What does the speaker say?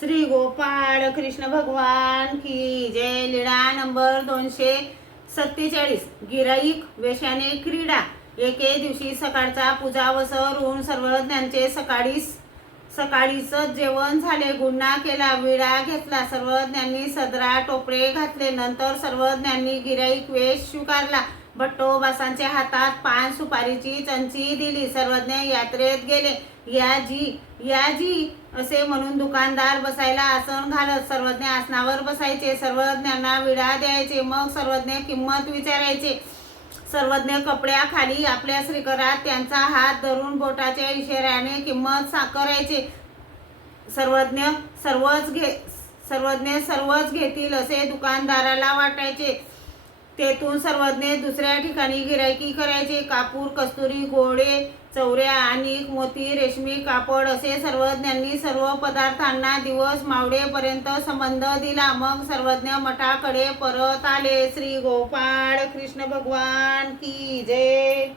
श्री गोपाळ कृष्ण भगवान की जय। लीळा नंबर 247। गिराईक वेशाने क्रीडा। एके दिवशी सकाळचा पूजा वसरून सर्वज्ञांचे सकाळीच जेवण झाले। गुन्हा केला, विडा घेतला, सर्वज्ञांनी सदरा टोपरे घातले। नंतर सर्वज्ञांनी गिराईक वेश स्वीकारला। भट्टोबासांच्या हातात पान सुपारीची चंची दिली। सर्वज्ञ यात्रेत गेले। या जी असे म्हणून दुकानदार बसायला आसन घालत सर्वज्ञ आसनावर बसायचे। सर्वज्ञांना विडा द्यायचे, मग सर्वज्ञ किंमत विचारायचे। सर्वज्ञ कपड्याखाली आपल्या श्रीकरात त्यांचा हात धरून बोटाच्या इशाऱ्याने किंमत करायचे। सर्वज्ञ सर्वच घेतील असे दुकानदाराला वाटायचे। तेथून सर्वज्ञ दुसऱ्या ठिकाणी गिराईकी करायचे। कापूर, कस्तुरी, घोडे, चौऱ्या आणि मोती, रेशमी कापड असे सर्वज्ञांनी सर्व पदार्थांना दिवस मावळेपर्यंत संबंध दिला। मग सर्वज्ञ मठाकडे परत आले। श्री गोपाळ कृष्ण भगवान की जय।